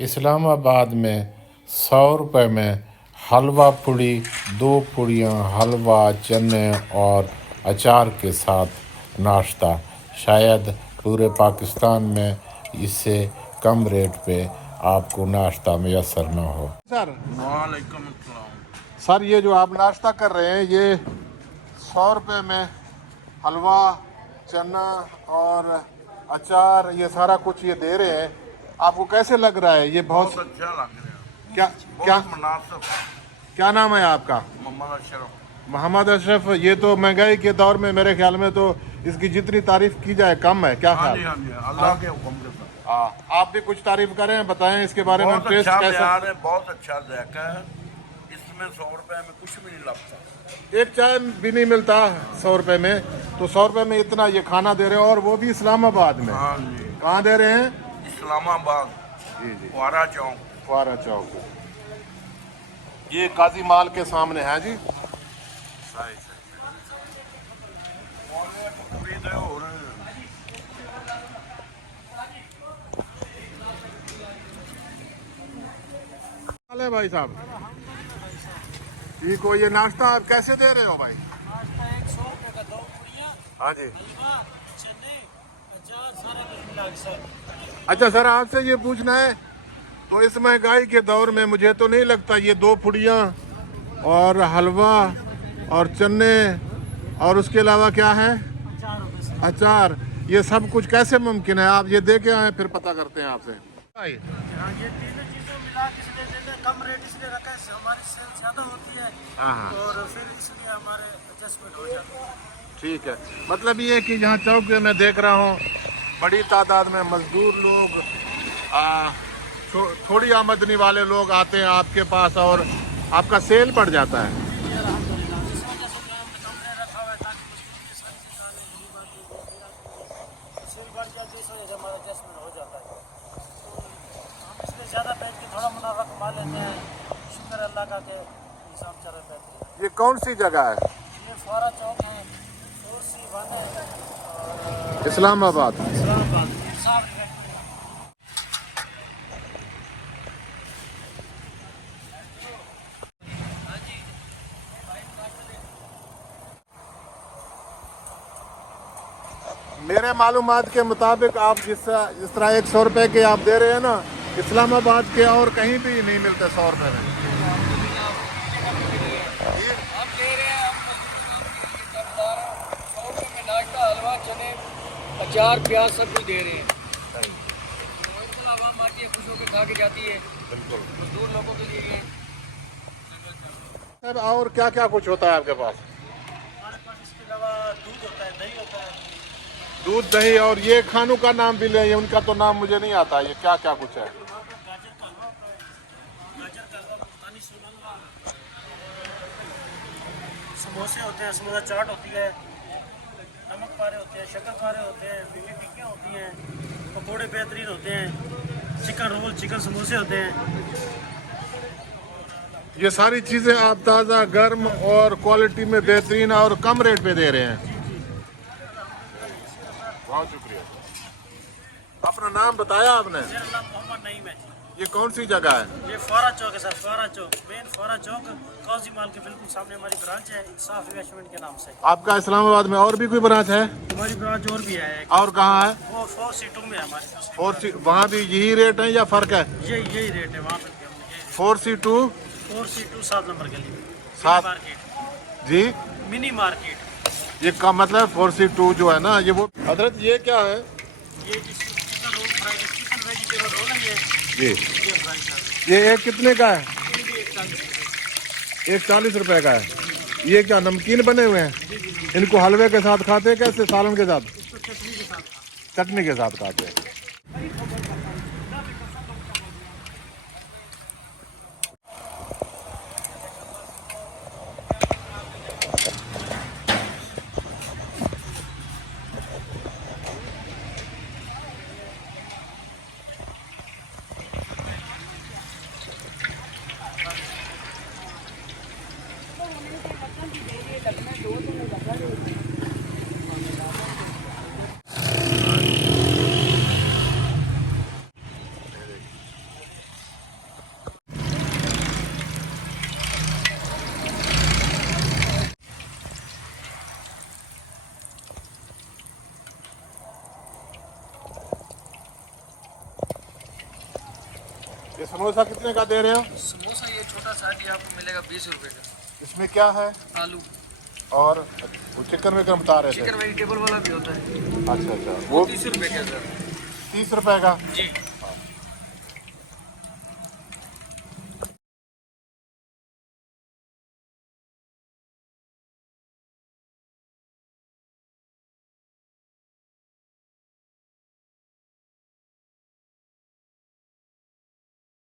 इस्लामाबाद में 100 रुपये में हलवा पूड़ी, 2 पूड़ियाँ हलवा, चने और अचार के साथ नाश्ता। शायद पूरे पाकिस्तान में इससे कम रेट पे आपको नाश्ता मैसर न हो। सर वालेकुम अस्सलाम। सर, ये जो आप नाश्ता कर रहे हैं, ये 100 रुपये में हलवा, चना और अचार, ये सारा कुछ ये दे रहे हैं। आपको कैसे लग रहा है? ये बहुत अच्छा लग रहा है। क्या क्या बहुत मुनासिब। क्या नाम है आपका? मोहम्मद अशरफ। मोहम्मद अशरफ। ये तो महंगाई के दौर में मेरे ख्याल में तो इसकी जितनी तारीफ की जाए कम है। क्या हाँ ख्याल? जी, हाँ जी, अल्लाह के हुक्म के साथ। आप भी कुछ तारीफ करें, बताएं इसके बारे में। बहुत टेस्ट अच्छा कैसा? तैयार है, बहुत अच्छा जायका है। इसमें 100 रुपये में कुछ भी नहीं लगता। एक चाय भी नहीं मिलता 100 रुपये में, तो 100 रुपये में इतना ये खाना दे रहे हैं, और वो भी इस्लामाबाद में। हाँ जी, कहाँ दे रहे हैं? इस्लामाबाद, जी जी, वारा चौक। फुआरा चौक। ये काजी माल के सामने है जी। सही सही। पूरी तो हो रहे हैं। हाल है भाई साहब? ठीक हो? ये नाश्ता आप कैसे दे रहे हो भाई? नाश्ता 100 रुपये का, 2 पूड़ियाँ, हाँ जी। हलवा, चने, अचार, सारा कुछ मिला के सर। अच्छा सर, आपसे ये पूछना है, तो इस महंगाई के दौर में मुझे तो नहीं लगता ये 2 पुड़ियाँ और हलवा और चने और उसके अलावा क्या है? 4 रुपये सर। अचार, ये सब कुछ कैसे मुमकिन है? आप ये दे के आए, फिर पता करते हैं आपसे। भाई हाँ, ये तीनों चीज़ें मिला के इसलिए देते हैं, कम रेट इसलिए रखा है, हमारी सेल ज़्यादा होती है हाँ। और फिर इसलिए हमारे एडजस्टमेंट हो जाता है। ठीक है, मतलब ये कि जहाँ चौक पे मैं देख रहा हूँ बड़ी तादाद में मजदूर लोग, थोड़ी आमदनी वाले लोग आते हैं आपके पास और आपका सेल बढ़ जाता है। ये अल्हम्दुलिल्लाह, इस वजह से तो हमने कम रेट रखा हुआ है ताकि मजदूर की सारी चीज़ें आने गरीब आदमी सेल बढ़ जाती है, इस वजह से हमारा एडजस्टमेंट हो जाता है। तो हम इसलिए ज़्यादा बेच के थोड़ा मुनाफा कमा लेते हैं। शुक्र अल्लाह का के हिसाब चल रहा है। ये कौन सी जगह है? ये फुआरा चौक है, सोरसी वाने और इस्लामाबाद। इस्लामाबाद साहब। मेरे मालूमात के मुताबिक आप जिस तरह 100 रुपये के आप दे रहे हैं ना, इस्लामाबाद के और कहीं भी नहीं मिलते 100 रुपये में। हम दे रहे हैं, हम 100 रुपये में नाश्ता, हलवा, चने, अचार, प्याज सब कुछ दे रहे हैं। बिल्कुल आवाम आती है, खुश होकर खा के जाती है। बिल्कुल। मजदूर लोगों के लिए सर, और क्या क्या कुछ होता है आपके पास? हमारे पास इसके अलावा दूध होता है, दही होता है। दूध, दही, और ये खानों का नाम भी ले, उनका तो नाम मुझे नहीं आता। ये क्या क्या कुछ है? गाजर का हलवा होता है, गाजर का हलवा, मुल्तानी हलवा, समोसे होते हैं, समोसा चाट होती है, नमक पारे होते हैं, शक्कर पारे होते हैं, मीठी टिक्कियाँ होती हैं, पकोड़े बेहतरीन होते हैं, चिकन रोल, चिकन समोसे होते हैं। ये सारी चीज़ें आप ताज़ा, गर्म और क्वालिटी में बेहतरीन और कम रेट पे दे रहे हैं। बहुत शुक्रिया। अपना नाम बताया आपने? मेरा नाम मोहम्मद नईम है जी। ये कौन सी जगह है? ये फुआरा चौक है सर, फुआरा चौक, मेन फुआरा चौक, काजी माल के बिल्कुल सामने हमारी ब्रांच है, इंसाफ इन्वेस्टमेंट के नाम से। आपका इस्लामाबाद में और भी कोई ब्रांच है? हमारी ब्रांच और भी है एक, और कहाँ है? वो 4C2 में है हमारी। और वहाँ भी यही रेट है या फ़र्क है? यही रेट है वहाँ पर भी। हम यही 4C2 4C2 7 नंबर गली में, सात। मार्केट, जी, मिनी मार्केट। ये का मतलब 4C2 जो है ना, ये वो हजरत, ये क्या है? ये chicken roll fry, chicken vegetable roll है ये। जी, ये फ्राई सर, ये एक कितने का है? ये भी 140 रुपये। एक 40 रुपए का है। ये क्या नमकीन बने हुए हैं? इनको हलवे के साथ खाते हैं, कैसे सालन के साथ? इसको चटनी के साथ खा। चटनी के साथ खाते हैं। ये समोसा कितने का दे रहे हो? समोसा ये छोटा सा ये आपको मिलेगा 20 रुपए का। इसमें क्या है? आलू। और वो चिकन विकन बता रहे थे। चिकन वेजिटेबल वाला भी होता है। अच्छा अच्छा, वो 30 रुपए का सर। 30 रुपए का। जी।